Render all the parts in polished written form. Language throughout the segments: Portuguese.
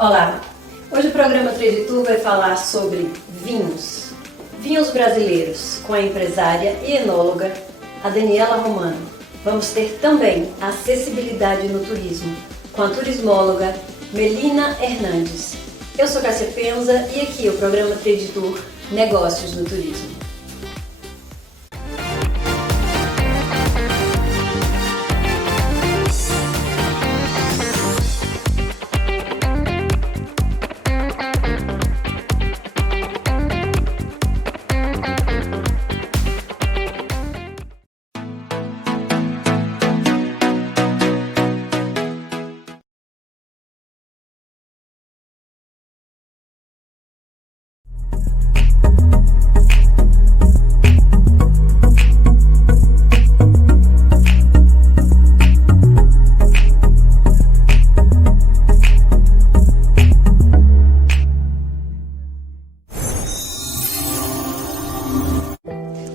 Olá! Hoje o programa Trade Tour vai falar sobre vinhos. Vinhos brasileiros, com a empresária e enóloga, a Daniela Romano. Vamos ter também acessibilidade no turismo, com a turismóloga Melina Hernandes. Eu sou Cássia Penza e aqui é o programa Trade Tour Negócios no Turismo.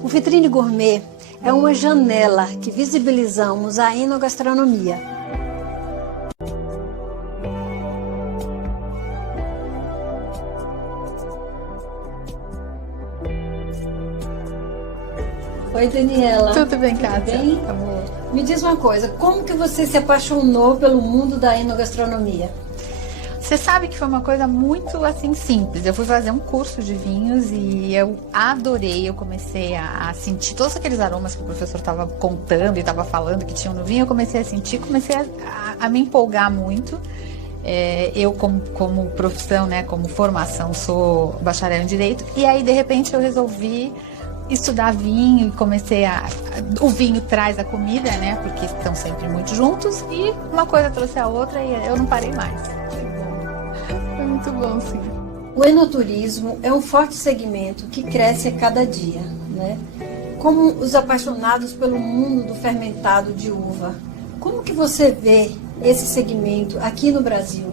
O Vitrine Gourmet é uma janela que visibilizamos a enogastronomia. Oi, Daniela. Tudo bem, Cássia? Tudo bem? Tá bom. Me diz uma coisa, como que você se apaixonou pelo mundo da enogastronomia? Você sabe que foi uma coisa muito assim simples. Eu fui fazer um curso de vinhos e eu adorei. Eu comecei a sentir todos aqueles aromas que o professor estava contando e estava falando que tinham no vinho. Eu comecei a sentir, comecei a me empolgar muito. Eu como profissão, né, como formação, sou bacharel em Direito. E aí, de repente, eu resolvi estudar vinho e comecei o vinho traz a comida, né, porque estão sempre muito juntos. E uma coisa trouxe a outra e eu não parei mais. Foi muito bom, sim. O enoturismo é um forte segmento que cresce a cada dia, né? Como os apaixonados pelo mundo do fermentado de uva, como que você vê esse segmento aqui no Brasil?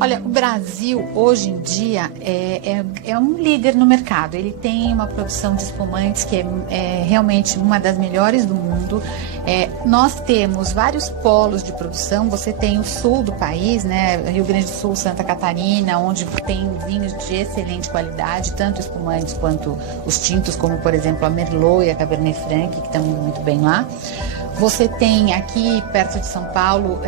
Olha, o Brasil hoje em dia é um líder no mercado. Ele tem uma produção de espumantes que é realmente uma das melhores do mundo. Nós temos vários polos de produção. Você tem o sul do país, né? Rio Grande do Sul, Santa Catarina, onde tem vinhos de excelente qualidade, tanto espumantes quanto os tintos, como por exemplo a Merlot e a Cabernet Franc, que estão muito bem lá. Você tem aqui perto de São Paulo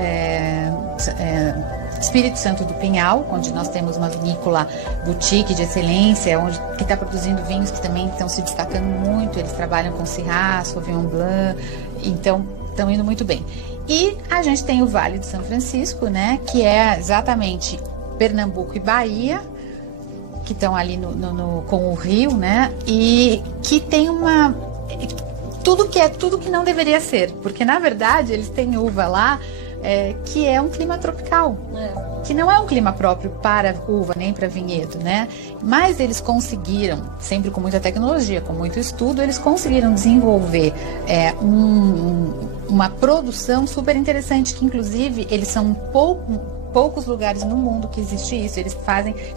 Espírito Santo do Pinhal, onde nós temos uma vinícola boutique de excelência, que está produzindo vinhos que também estão se destacando muito. Eles trabalham com Syrah, Sauvignon Blanc, então estão indo muito bem. E a gente tem o Vale do São Francisco, né, que é exatamente Pernambuco e Bahia, que estão ali com o Rio, né, e que tem tudo que não deveria ser, porque na verdade eles têm uva lá, que é um clima tropical, que não é um clima próprio para uva, nem para vinhedo, né? Mas eles conseguiram, sempre com muita tecnologia, com muito estudo, eles conseguiram desenvolver uma produção super interessante, que inclusive eles são poucos lugares no mundo que existe isso. Eles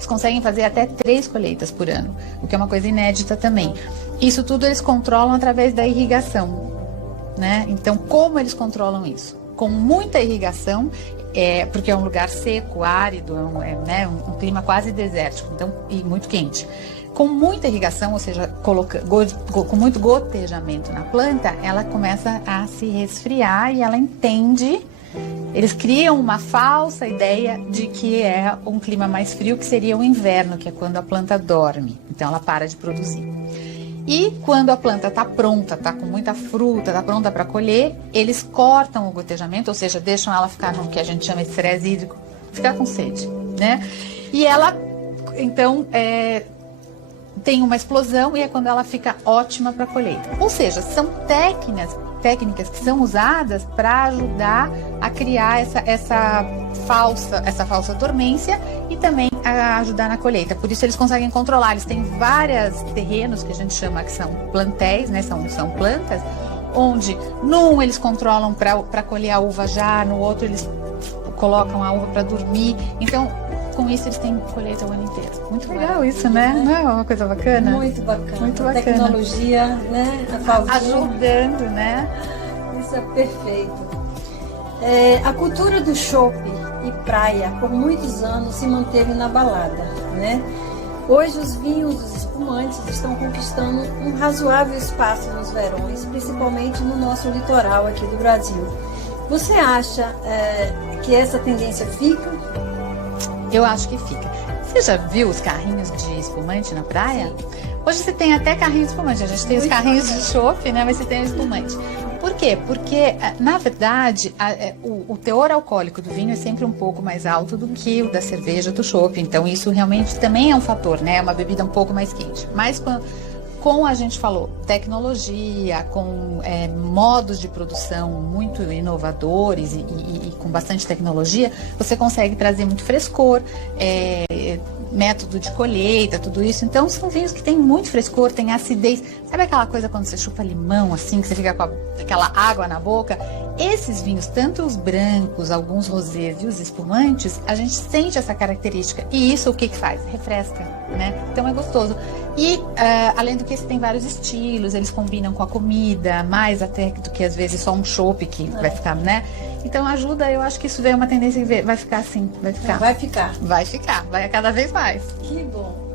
conseguem fazer até 3 colheitas por ano, o que é uma coisa inédita também. Isso tudo eles controlam através da irrigação, né? Então, como eles controlam isso? Com muita irrigação, porque é um lugar seco, árido, um clima quase desértico, então, e muito quente. Com muita irrigação, ou seja, com muito gotejamento na planta, ela começa a se resfriar e ela entende. Eles criam uma falsa ideia de que é um clima mais frio, que seria o inverno, que é quando a planta dorme. Então ela para de produzir. E quando a planta está pronta, está com muita fruta, está pronta para colher, eles cortam o gotejamento, ou seja, deixam ela ficar no que a gente chama de estresse hídrico, ficar com sede, né? E ela, então, tem uma explosão e é quando ela fica ótima para colheita. Ou seja, são técnicas que são usadas para ajudar a criar essa falsa dormência e também a ajudar na colheita. Por isso eles conseguem controlar. Eles têm vários terrenos que a gente chama que são plantéis, né? São plantas, onde num eles controlam para colher a uva já, no outro eles colocam a uva para dormir. Então, com isso eles têm colheita o ano inteiro. Muito legal isso, né? Não é uma coisa bacana? Muito bacana. Muito bacana. Tecnologia, né? A favor. Ajudando, né? Isso é perfeito. A cultura do chopp e praia, por muitos anos se manteve inabalada, né? Hoje os vinhos dos espumantes estão conquistando um razoável espaço nos verões, principalmente no nosso litoral aqui do Brasil. Você acha que essa tendência fica? Eu acho que fica. Você já viu os carrinhos de espumante na praia? Sim. Hoje você tem até carrinho de espumante. A gente tem os carrinhos de chopp, né? Mas você tem o espumante. Por quê? Porque, na verdade, o teor alcoólico do vinho é sempre um pouco mais alto do que o da cerveja, do chopp. Então, isso realmente também é um fator, né? É uma bebida um pouco mais quente. Mas com a gente falou, tecnologia, com modos de produção muito inovadores e com bastante tecnologia, você consegue trazer muito frescor, método de colheita, tudo isso. Então são vinhos que têm muito frescor, tem acidez. Sabe aquela coisa quando você chupa limão assim, que você fica com aquela água na boca? Esses vinhos, tanto os brancos, alguns rosés e os espumantes, a gente sente essa característica. E isso o que faz? Refresca, né? Então é gostoso. E além do que, você tem vários estilos, eles combinam com a comida, mais até do que às vezes só um chopp que vai ficar, né? Então ajuda, eu acho que isso é uma tendência que vai ficar assim, vai ficar. Vai ficar. Vai ficar, vai cada vez mais. Que bom.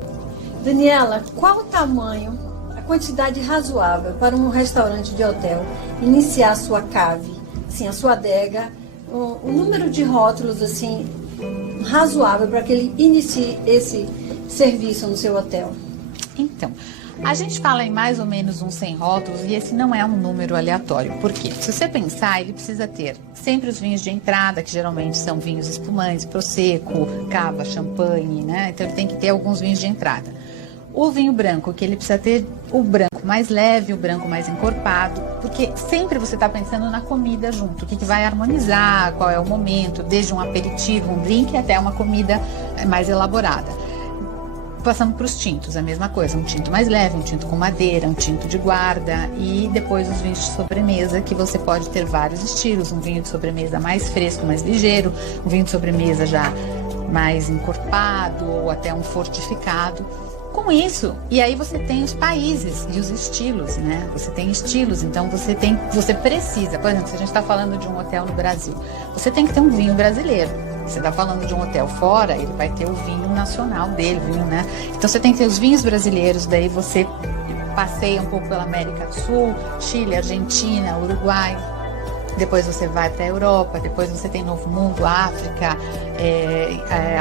Daniela, qual o tamanho, a quantidade razoável para um restaurante de hotel iniciar a sua cave, assim, a sua adega, o número de rótulos assim razoável para que ele inicie esse serviço no seu hotel? Então, a gente fala em mais ou menos uns 100 rótulos e esse não é um número aleatório. Por quê? Se você pensar, ele precisa ter sempre os vinhos de entrada, que geralmente são vinhos espumantes, prosecco, cava, champanhe, né? Então ele tem que ter alguns vinhos de entrada. O vinho branco, que ele precisa ter o branco mais leve, o branco mais encorpado, porque sempre você está pensando na comida junto, o que vai harmonizar, qual é o momento, desde um aperitivo, um drink, até uma comida mais elaborada. Passando para os tintos, a mesma coisa, um tinto mais leve, um tinto com madeira, um tinto de guarda e depois os vinhos de sobremesa, que você pode ter vários estilos, um vinho de sobremesa mais fresco, mais ligeiro, um vinho de sobremesa já mais encorpado ou até um fortificado. Com isso, e aí você tem os países e os estilos, né? Você tem estilos, então você precisa, por exemplo, se a gente está falando de um hotel no Brasil, você tem que ter um vinho brasileiro. Você está falando de um hotel fora, ele vai ter o vinho nacional dele, vinho, né? Então você tem que ter os vinhos brasileiros, daí você passeia um pouco pela América do Sul, Chile, Argentina, Uruguai. Depois você vai até a Europa, depois você tem Novo Mundo, África,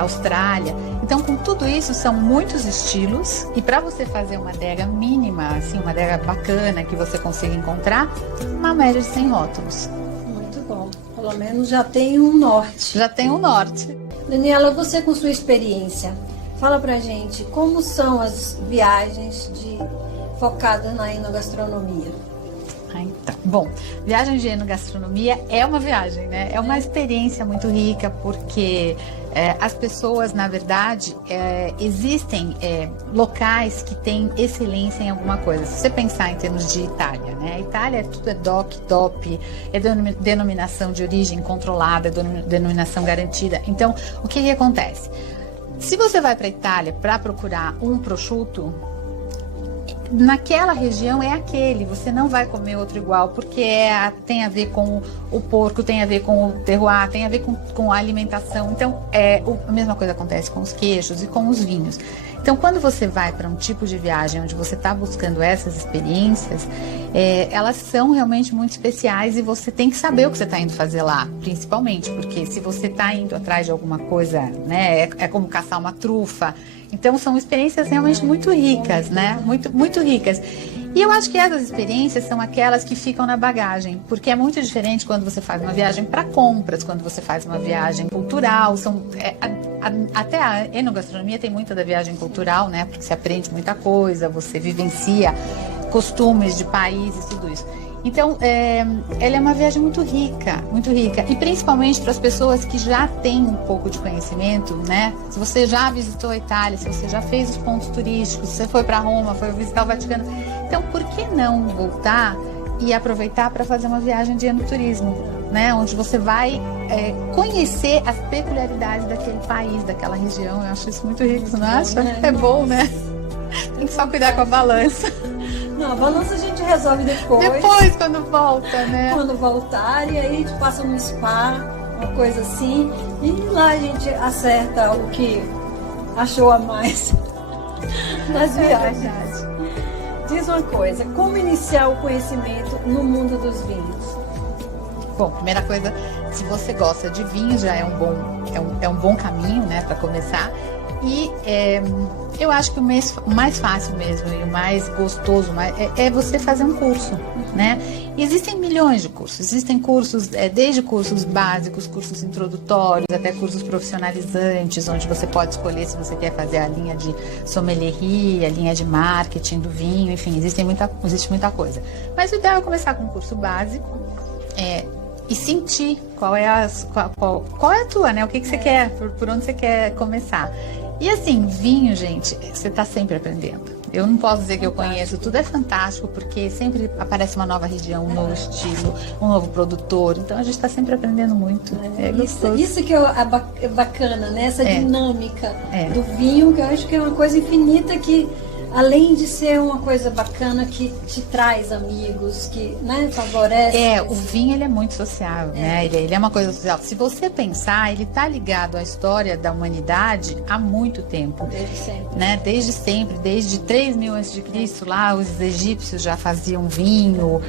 Austrália. Então, com tudo isso, são muitos estilos. E para você fazer uma adega mínima, assim, uma adega bacana que você consiga encontrar, uma média de 100 rótulos. Muito bom. Pelo menos já tem um norte. Já tem um norte. Daniela, você com sua experiência, fala pra gente como são as viagens focadas na enogastronomia. Então, bom, viagem de enogastronomia é uma viagem, né? É uma experiência muito rica porque as pessoas, na verdade, existem locais que têm excelência em alguma coisa. Se você pensar em termos de Itália, né? A Itália tudo é DOC, DOP, é denominação de origem controlada, denominação garantida. Então, o que acontece? Se você vai para a Itália para procurar um prosciutto, naquela região é aquele, você não vai comer outro igual, porque tem a ver com o porco, tem a ver com o terroir, tem a ver com a alimentação. Então, a mesma coisa acontece com os queijos e com os vinhos. Então, quando você vai para um tipo de viagem onde você está buscando essas experiências, elas são realmente muito especiais e você tem que saber o que você está indo fazer lá, principalmente, porque se você está indo atrás de alguma coisa, né, é como caçar uma trufa. Então, são experiências realmente muito ricas, né? Muito, muito ricas. E eu acho que essas experiências são aquelas que ficam na bagagem, porque é muito diferente quando você faz uma viagem para compras, quando você faz uma viagem cultural. Até a enogastronomia tem muita da viagem cultural, né? Porque você aprende muita coisa, você vivencia costumes de países, tudo isso. Então, ela é uma viagem muito rica, e principalmente para as pessoas que já têm um pouco de conhecimento, né? Se você já visitou a Itália, se você já fez os pontos turísticos, se você foi para Roma, foi visitar o Vaticano, então por que não voltar e aproveitar para fazer uma viagem de enoturismo, né? Onde você vai conhecer as peculiaridades daquele país, daquela região. Eu acho isso muito rico, você não acha? É bom, né? Tem que só cuidar com a balança. Não, a balança a gente resolve depois. Depois, quando volta, né? Quando voltar, e aí a gente passa no spa, uma coisa assim, e lá a gente acerta o que achou a mais nas viagens. Diz uma coisa, como iniciar o conhecimento no mundo dos vinhos? Bom, primeira coisa, se você gosta de vinho, já é um bom caminho, né, para começar. E eu acho que o mais fácil mesmo e o mais gostoso é você fazer um curso, né? E existem milhões de cursos. Existem cursos, desde cursos básicos, cursos introdutórios, até cursos profissionalizantes, onde você pode escolher se você quer fazer a linha de sommelierie, a linha de marketing do vinho, enfim, existe muita coisa. Mas o ideal é começar com um curso básico, e sentir qual é a tua, né? O que você quer, por onde você quer começar. E assim, vinho, gente, você está sempre aprendendo. Eu não posso dizer que eu conheço, tudo é fantástico, porque sempre aparece uma nova região, um novo estilo, um novo produtor. Então a gente está sempre aprendendo muito. Isso que é bacana, né? Essa dinâmica do vinho, que eu acho que é uma coisa infinita que, além de ser uma coisa bacana que te traz amigos, que, né, favorece. O vinho ele é muito sociável, né? Ele é uma coisa social. Se você pensar, ele está ligado à história da humanidade há muito tempo. Desde sempre. Né? Desde sempre, desde 3.000 a.C., lá os egípcios já faziam vinho.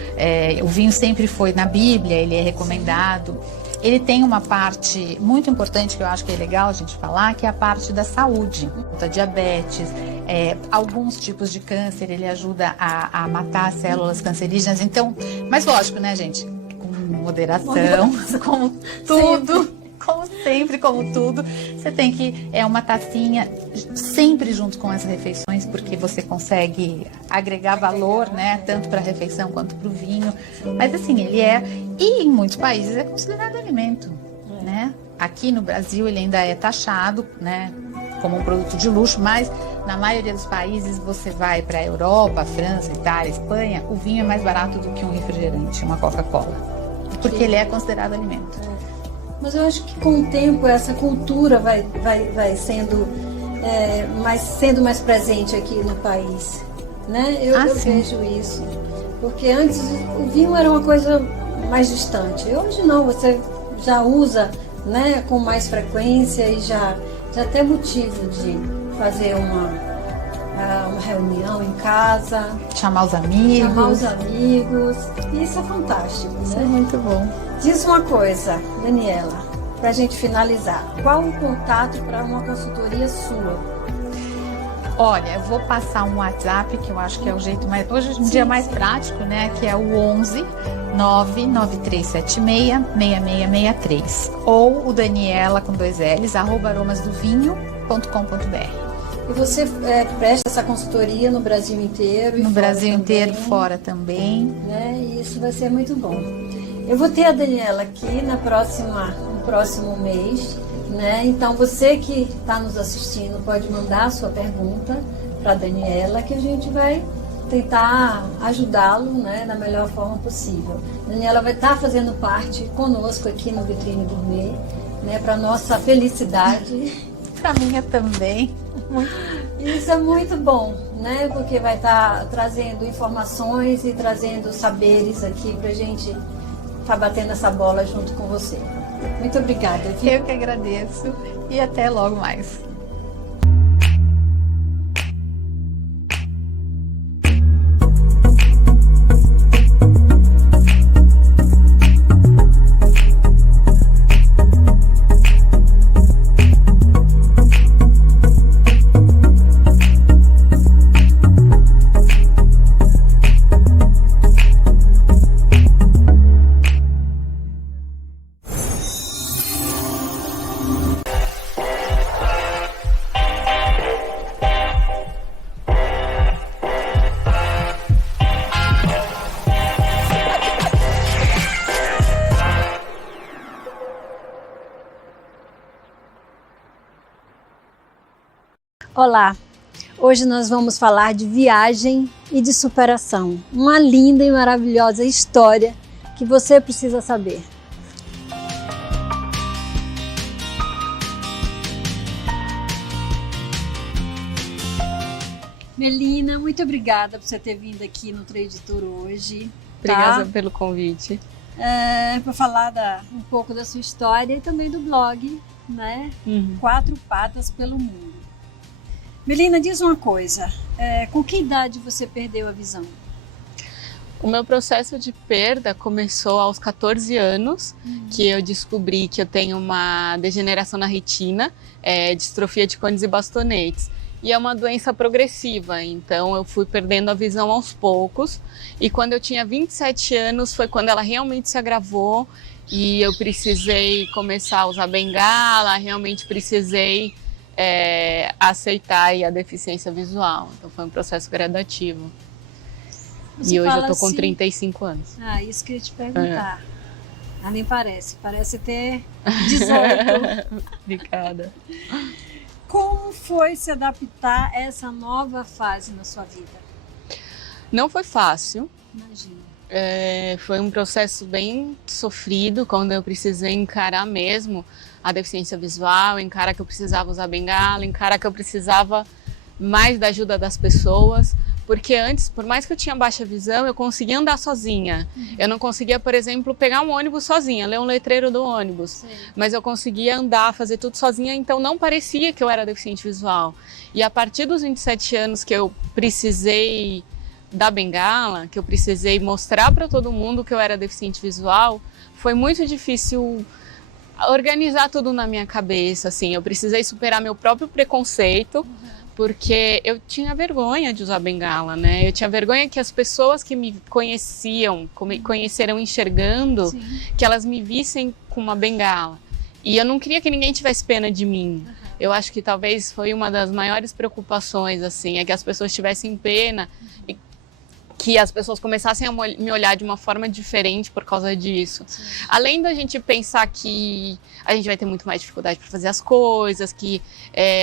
O vinho sempre foi na Bíblia, ele é recomendado. Ele tem uma parte muito importante que eu acho que é legal a gente falar, que é a parte da saúde, da diabetes, alguns tipos de câncer, ele ajuda a matar as células cancerígenas. Então, mas lógico, né, gente? Com moderação, como tudo. Como tudo, você tem que uma tacinha sempre junto com as refeições, porque você consegue agregar valor, né, tanto para a refeição quanto para o vinho. Mas assim, e em muitos países é considerado alimento, né? Aqui no Brasil ele ainda é taxado, né, como um produto de luxo, mas na maioria dos países você vai para a Europa, França, Itália, Espanha, o vinho é mais barato do que um refrigerante, uma Coca-Cola, porque ele é considerado alimento. Mas eu acho que com o tempo essa cultura vai sendo mais presente aqui no país, né? Eu vejo isso, porque antes o vinho era uma coisa mais distante. Hoje não, você já usa, né, com mais frequência e já tem motivo de fazer uma reunião em casa, chamar os amigos. Isso é fantástico, Isso né? é muito bom. Diz uma coisa, Daniela, para a gente finalizar. Qual o contato para uma consultoria sua? Olha, eu vou passar um WhatsApp, que eu acho que é o jeito mais, hoje em dia mais prático, né? Que é o 11 99376 6663. Ou o Daniela com 2 L's, @aromasdovinho.com.br. E você presta essa consultoria no Brasil inteiro? No Brasil inteiro, fora também. Né? E isso vai ser muito bom. Eu vou ter a Daniela aqui no próximo mês, né? Então você que está nos assistindo pode mandar a sua pergunta para a Daniela, que a gente vai tentar ajudá-lo, né, da melhor forma possível. A Daniela vai estar fazendo parte conosco aqui no Vitrine Gourmet, né, para nossa felicidade. Para minha também. Isso é muito bom, né? Porque vai estar trazendo informações e trazendo saberes aqui para a gente estar batendo essa bola junto com você. Muito obrigada. Eu que agradeço e até logo mais. Olá, hoje nós vamos falar de viagem e de superação. Uma linda e maravilhosa história que você precisa saber. Melina, muito obrigada por você ter vindo aqui no Trade Tour hoje. Obrigada pelo convite. para falar um pouco da sua história e também do blog, né? Quatro Patas pelo Mundo. Melina, diz uma coisa, com que idade você perdeu a visão? O meu processo de perda começou aos 14 anos, que eu descobri que eu tenho uma degeneração na retina, distrofia de cones e bastonetes. E é uma doença progressiva, então eu fui perdendo a visão aos poucos. E quando eu tinha 27 anos foi quando ela realmente se agravou e eu precisei começar a usar bengala, realmente precisei aceitar aí a deficiência visual. Então foi um processo gradativo. Você e hoje eu tô assim, com 35 anos. Isso que eu ia te perguntar. Nem parece ter 18. Obrigada. Como foi se adaptar a essa nova fase na sua vida? Não foi fácil. Imagina. Foi um processo bem sofrido, quando eu precisei encarar mesmo a deficiência visual, encarar que eu precisava usar bengala, encarar que eu precisava mais da ajuda das pessoas. Porque antes, por mais que eu tinha baixa visão, eu conseguia andar sozinha. Eu não conseguia, por exemplo, pegar um ônibus sozinha, ler um letreiro do ônibus. Sim. Mas eu conseguia andar, fazer tudo sozinha, então não parecia que eu era deficiente visual. E a partir dos 27 anos que eu precisei da bengala, que eu precisei mostrar para todo mundo que eu era deficiente visual, foi muito difícil organizar tudo na minha cabeça, assim. Eu precisei superar meu próprio preconceito, porque eu tinha vergonha de usar bengala, né? Eu tinha vergonha que as pessoas que me conheceram enxergando, Sim. que elas me vissem com uma bengala. E eu não queria que ninguém tivesse pena de mim. Eu acho que talvez foi uma das maiores preocupações, assim, é que as pessoas tivessem pena e que as pessoas começassem a me olhar de uma forma diferente por causa disso. Sim. Além da gente pensar que a gente vai ter muito mais dificuldade para fazer as coisas, que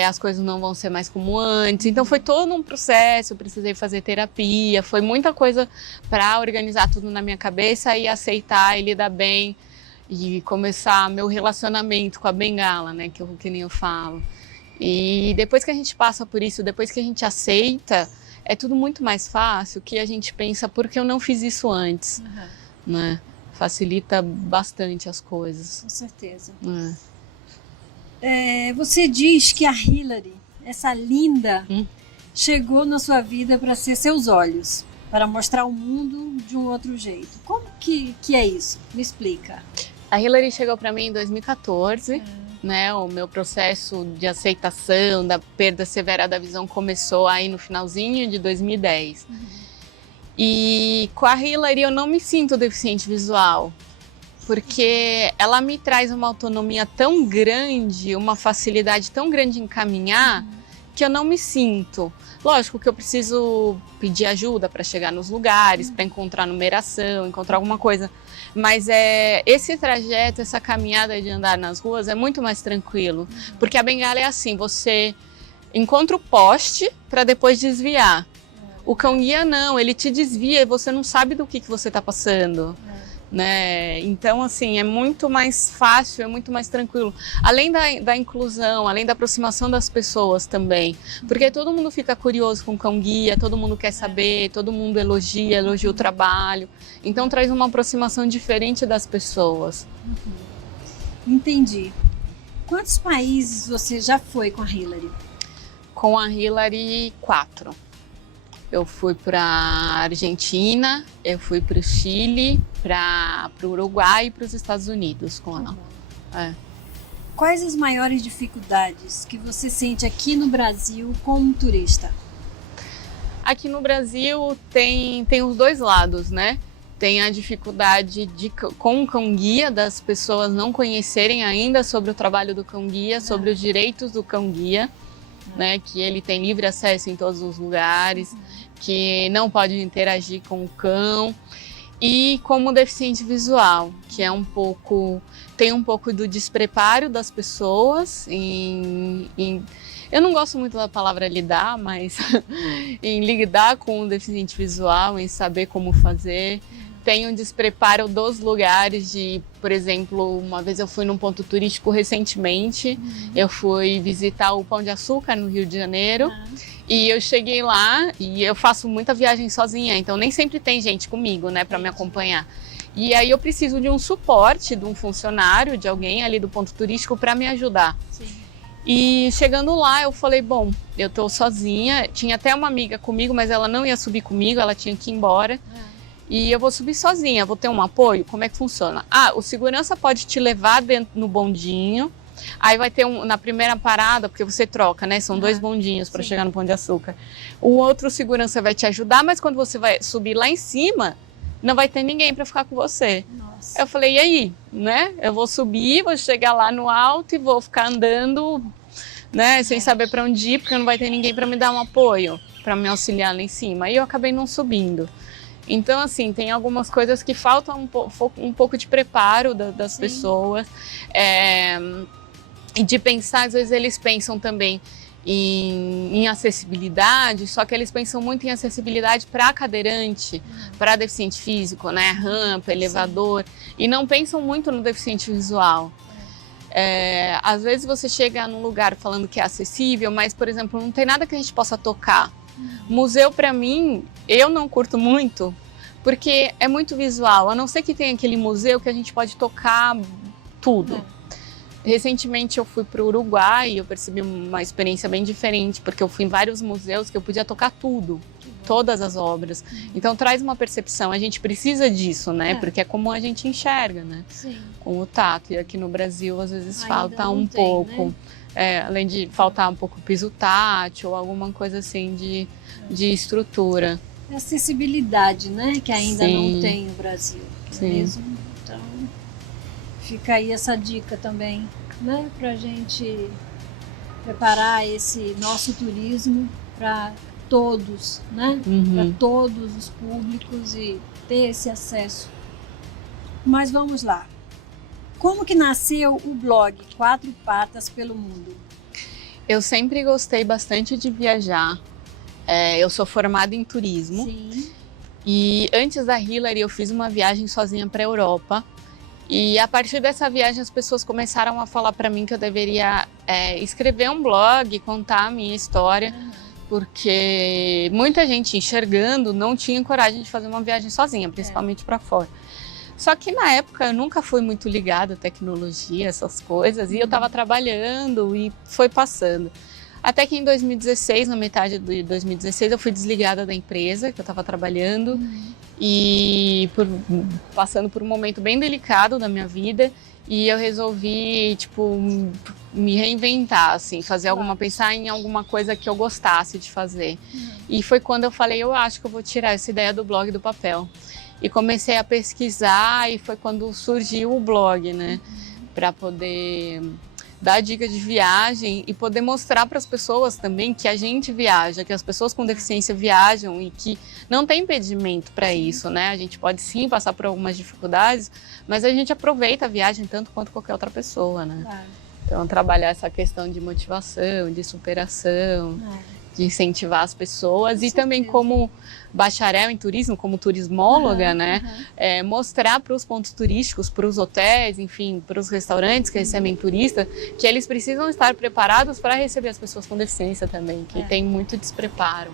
as coisas não vão ser mais como antes. Então foi todo um processo, eu precisei fazer terapia, foi muita coisa para organizar tudo na minha cabeça e aceitar e lidar bem e começar meu relacionamento com a bengala, né, que nem eu falo. E depois que a gente passa por isso, depois que a gente aceita, é tudo muito mais fácil, que a gente pensa, por que eu não fiz isso antes, né? Facilita bastante as coisas. Com certeza. Você diz que a Hillary, essa linda, chegou na sua vida para ser seus olhos, para mostrar o mundo de um outro jeito. Como que é isso? Me explica. A Hillary chegou para mim em 2014. Né, o meu processo de aceitação da perda severa da visão começou aí no finalzinho de 2010. E com a Hillary eu não me sinto deficiente visual, porque ela me traz uma autonomia tão grande, uma facilidade tão grande em caminhar, que eu não me sinto. Lógico que eu preciso pedir ajuda para chegar nos lugares, para encontrar numeração, encontrar alguma coisa. Mas esse trajeto, essa caminhada de andar nas ruas é muito mais tranquilo. Porque a bengala é assim, você encontra o poste para depois desviar. O cão-guia não, ele te desvia e você não sabe do que você está passando. Né? Então, assim, é muito mais fácil, é muito mais tranquilo. Além da inclusão, além da aproximação das pessoas também. Porque todo mundo fica curioso com o cão-guia, todo mundo quer saber, todo mundo elogia o trabalho. Então, traz uma aproximação diferente das pessoas. Entendi. Quantos países você já foi com a Hillary? Com a Hillary, 4. Eu fui para a Argentina, eu fui para o Chile, para o Uruguai e para os Estados Unidos com ela. Quais as maiores dificuldades que você sente aqui no Brasil como turista? Aqui no Brasil tem os dois lados, né? Tem a dificuldade com o cão-guia, das pessoas não conhecerem ainda sobre o trabalho do cão-guia, sobre os direitos do cão-guia. Né, que ele tem livre acesso em todos os lugares, que não pode interagir com o cão, e como deficiente visual, que tem um pouco do despreparo das pessoas eu não gosto muito da palavra lidar, mas em lidar com o deficiente visual, em saber como fazer. Tem um despreparo dos lugares de, por exemplo, uma vez eu fui num ponto turístico recentemente, eu fui visitar o Pão de Açúcar no Rio de Janeiro, e eu cheguei lá e eu faço muita viagem sozinha, então nem sempre tem gente comigo, né, para me acompanhar. E aí eu preciso de um suporte, de um funcionário, de alguém ali do ponto turístico para me ajudar. Sim. E chegando lá eu falei, bom, eu tô sozinha, tinha até uma amiga comigo, mas ela não ia subir comigo, ela tinha que ir embora. E eu vou subir sozinha, vou ter um apoio? Como é que funciona? O segurança pode te levar dentro no bondinho, aí vai ter na primeira parada, porque você troca, né? São 2 bondinhos para chegar no Pão de Açúcar. O outro segurança vai te ajudar, mas quando você vai subir lá em cima, não vai ter ninguém para ficar com você. Nossa. Eu falei, e aí, né? Eu vou subir, vou chegar lá no alto e vou ficar andando, né? Sem saber para onde ir, porque não vai ter ninguém para me dar um apoio, para me auxiliar lá em cima. E eu acabei não subindo. Então, assim, tem algumas coisas que faltam um pouco de preparo das pessoas. E de pensar, às vezes eles pensam também em acessibilidade, só que eles pensam muito em acessibilidade para cadeirante, para deficiente físico, né? Rampa, elevador, e não pensam muito no deficiente visual. Às vezes você chega num lugar falando que é acessível, mas, por exemplo, não tem nada que a gente possa tocar. Museu, para mim, eu não curto muito, porque é muito visual, a não ser que tenha aquele museu que a gente pode tocar tudo. Recentemente eu fui para o Uruguai e eu percebi uma experiência bem diferente, porque eu fui em vários museus que eu podia tocar tudo, todas as obras. Então traz uma percepção, a gente precisa disso, né? Porque é como a gente enxerga, né? Sim. Com o tato. E aqui no Brasil às vezes falta um pouco, né? Além de faltar um pouco o piso tátil ou alguma coisa assim de estrutura. Acessibilidade, né? Que ainda Sim. não tem no Brasil. Sim. Mesmo. Então, fica aí essa dica também, né? Para a gente preparar esse nosso turismo para todos, né? Para todos os públicos e ter esse acesso. Mas vamos lá. Como que nasceu o blog Quatro Patas pelo Mundo? Eu sempre gostei bastante de viajar. Eu sou formada em turismo. Sim. E antes da Hillary eu fiz uma viagem sozinha para a Europa. E a partir dessa viagem as pessoas começaram a falar para mim que eu deveria escrever um blog, contar a minha história, porque muita gente enxergando não tinha coragem de fazer uma viagem sozinha, principalmente para fora. Só que na época eu nunca fui muito ligada à tecnologia, essas coisas, e eu estava trabalhando e foi passando. Até que em 2016, na metade de 2016, eu fui desligada da empresa que eu estava trabalhando e passando por um momento bem delicado da minha vida, e eu resolvi, tipo, me reinventar, assim, pensar em alguma coisa que eu gostasse de fazer. E foi quando eu falei, eu acho que eu vou tirar essa ideia do blog do papel. E comecei a pesquisar e foi quando surgiu o blog, né, para poder dar dicas de viagem e poder mostrar para as pessoas também que a gente viaja, que as pessoas com deficiência viajam e que não tem impedimento para isso, né? A gente pode sim passar por algumas dificuldades, mas a gente aproveita a viagem tanto quanto qualquer outra pessoa, né? Claro. Então, trabalhar essa questão de motivação, de superação, de incentivar as pessoas e também como bacharel em turismo, como turismóloga, né? Mostrar para os pontos turísticos, para os hotéis, enfim, para os restaurantes que recebem turista, que eles precisam estar preparados para receber as pessoas com deficiência também, que tem muito despreparo.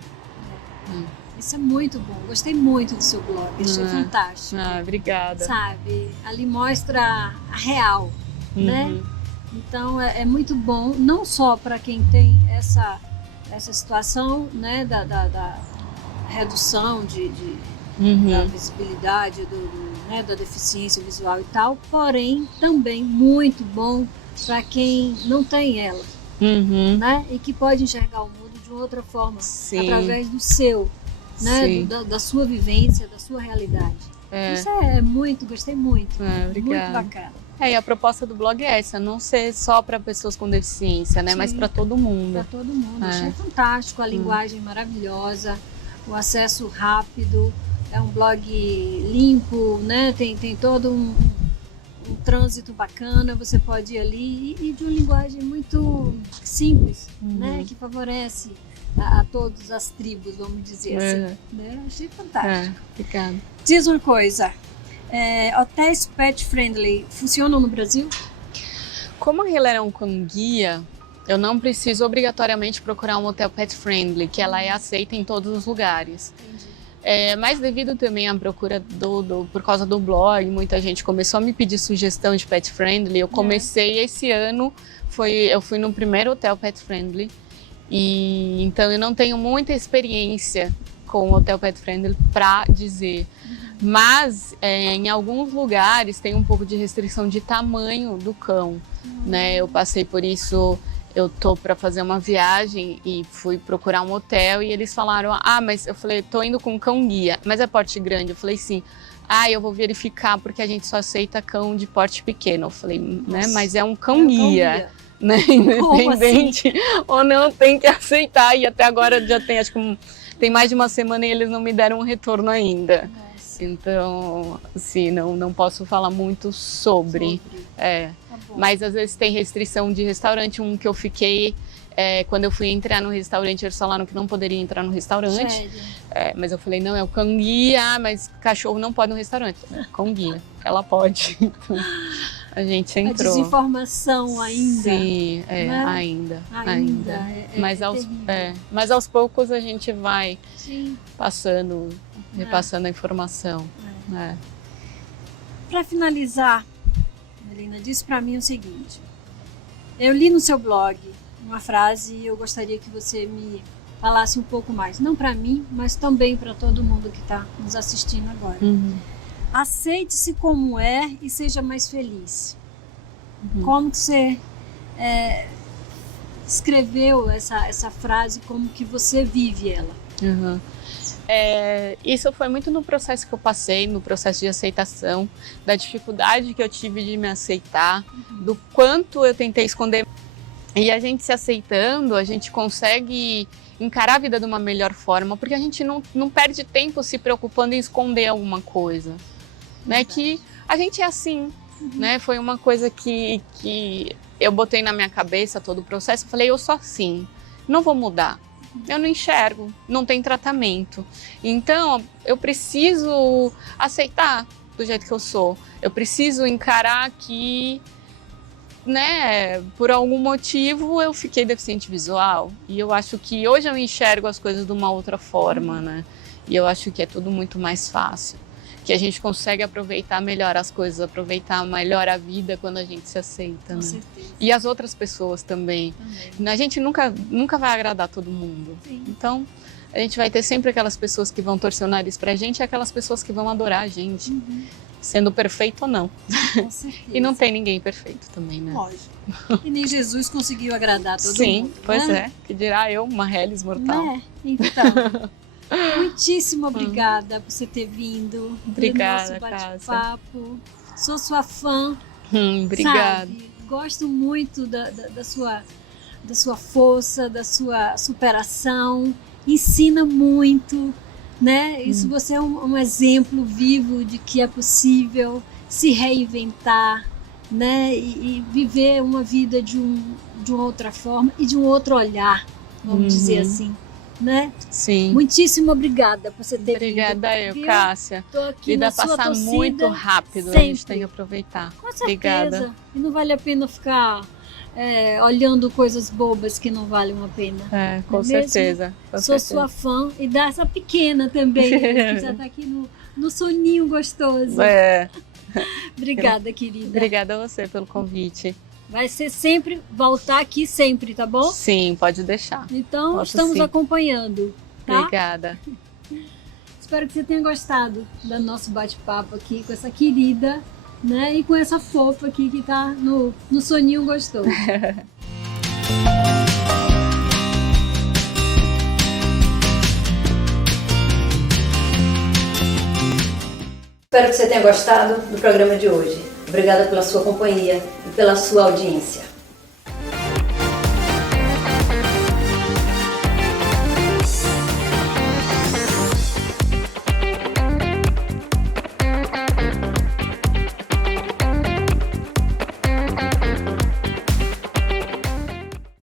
Isso é muito bom, gostei muito do seu blog, achei fantástico. Obrigada. Sabe, ali mostra a real, né? Então é muito bom, não só para quem tem essa situação, né, da redução da visibilidade, né, da deficiência visual e tal, porém também muito bom para quem não tem ela, né, e que pode enxergar o mundo de outra forma, através do seu, né, da sua vivência, da sua realidade. Isso gostei muito, muito bacana. E a proposta do blog é essa, não ser só para pessoas com deficiência, né, mas para todo mundo. Para todo mundo, achei fantástico, a linguagem maravilhosa, o acesso rápido, é um blog limpo, né, tem todo um trânsito bacana, você pode ir ali e de uma linguagem muito simples, né, que favorece a todas as tribos, vamos dizer assim. Né? Achei fantástico. Obrigada. Diz uma coisa, hotéis pet friendly funcionam no Brasil? Como a Hillary é um guia, eu não preciso obrigatoriamente procurar um hotel pet friendly, que ela é aceita em todos os lugares. Entendi. Mas devido também à procura por causa do blog, muita gente começou a me pedir sugestão de pet friendly. Eu comecei esse ano, eu fui no primeiro hotel pet friendly, e então eu não tenho muita experiência com hotel pet friendly para dizer. Mas em alguns lugares tem um pouco de restrição de tamanho do cão, né? Eu passei por isso. Eu tô para fazer uma viagem e fui procurar um hotel e eles falaram, mas eu falei, tô indo com um cão guia, mas é porte grande? Eu falei, sim. Eu vou verificar porque a gente só aceita cão de porte pequeno. Eu falei, né, mas é um cão guia, né, independente, assim? Ou não, tem que aceitar. E até agora já tem, acho que tem mais de uma semana e eles não me deram um retorno ainda. Nossa. Então, assim, não posso falar muito sobre. Mas às vezes tem restrição de restaurante. Um que eu fiquei, quando eu fui entrar no restaurante, eles falaram que não poderia entrar no restaurante. Mas eu falei, não, é o cão guia, mas cachorro não pode no restaurante. Cão guia, ela pode. Então, a gente entrou. A desinformação ainda. Sim, né? ainda. Mas aos poucos a gente vai repassando a informação. Para finalizar, Melina, diz para mim o seguinte: eu li no seu blog uma frase e eu gostaria que você me falasse um pouco mais, não para mim, mas também para todo mundo que está nos assistindo agora. Aceite-se como é e seja mais feliz. Como que você escreveu essa frase, como que você vive ela? Isso foi muito no processo que eu passei, no processo de aceitação, da dificuldade que eu tive de me aceitar, do quanto eu tentei esconder. E a gente se aceitando, a gente consegue encarar a vida de uma melhor forma, porque a gente não perde tempo se preocupando em esconder alguma coisa, né? Que a gente é assim, né? Foi uma coisa que eu botei na minha cabeça todo o processo. Eu falei, eu sou assim, não vou mudar. Eu não enxergo, não tem tratamento. Então, eu preciso aceitar do jeito que eu sou. Eu preciso encarar que, né, por algum motivo eu fiquei deficiente visual. E eu acho que hoje eu enxergo as coisas de uma outra forma, né? E eu acho que é tudo muito mais fácil. Que a gente consegue aproveitar melhor as coisas, aproveitar melhor a vida quando a gente se aceita, né? Com certeza. E as outras pessoas também. A gente nunca vai agradar todo mundo. Sim. Então, a gente vai ter sempre aquelas pessoas que vão torcer o nariz pra gente e aquelas pessoas que vão adorar a gente, sendo perfeito ou não. Com certeza. E não tem ninguém perfeito também, né? Lógico. E nem Jesus conseguiu agradar todo mundo. Sim, pois é. Que dirá eu, uma reles mortal. Então... Muitíssimo obrigada por você ter vindo. Obrigada, nosso bate-papo. Sou sua fã. Obrigada. Sabe? Gosto muito da sua força, da sua superação. Ensina muito, né? Isso, você é um exemplo vivo de que é possível se reinventar, né? E viver uma vida de uma outra forma e de um outro olhar, vamos dizer assim. Né? Sim. Muitíssimo obrigada por você ter Obrigada vindo. Eu, Cássia. Tô aqui vida na sua passar torcida muito rápido, sempre. A gente tem que aproveitar. Com certeza. Obrigada. E não vale a pena ficar olhando coisas bobas que não valem a pena. Com certeza. Sou sua fã e dessa pequena também, que já está aqui no soninho gostoso. Obrigada, querida. Obrigada a você pelo convite. Vai ser sempre, voltar aqui sempre, tá bom? Sim, pode deixar. Então, estamos acompanhando, tá? Obrigada. Espero que você tenha gostado do nosso bate-papo aqui com essa querida, né? E com essa fofa aqui que tá no soninho gostoso. Espero que você tenha gostado do programa de hoje. Obrigada pela sua companhia e pela sua audiência.